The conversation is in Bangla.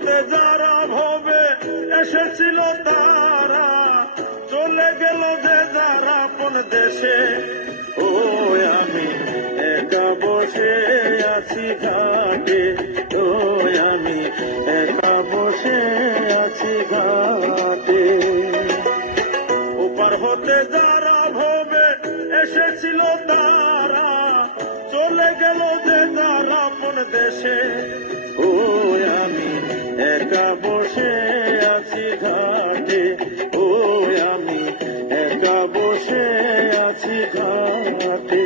হতে যারা ভবে এসেছিল তারা চলে গেল যে যারা কোন দেশে। ও আমি একা বসে আছি ঘাটে, ও আমি একা বসে আছি ঘাটে। ওপার হতে যারা ভবে এসেছিল তারা চলে গেল যে যারা কোন দেশে। ও আমি একা বসে আছি ঘাটে, ও আমি একা বসে আছি ঘাটে।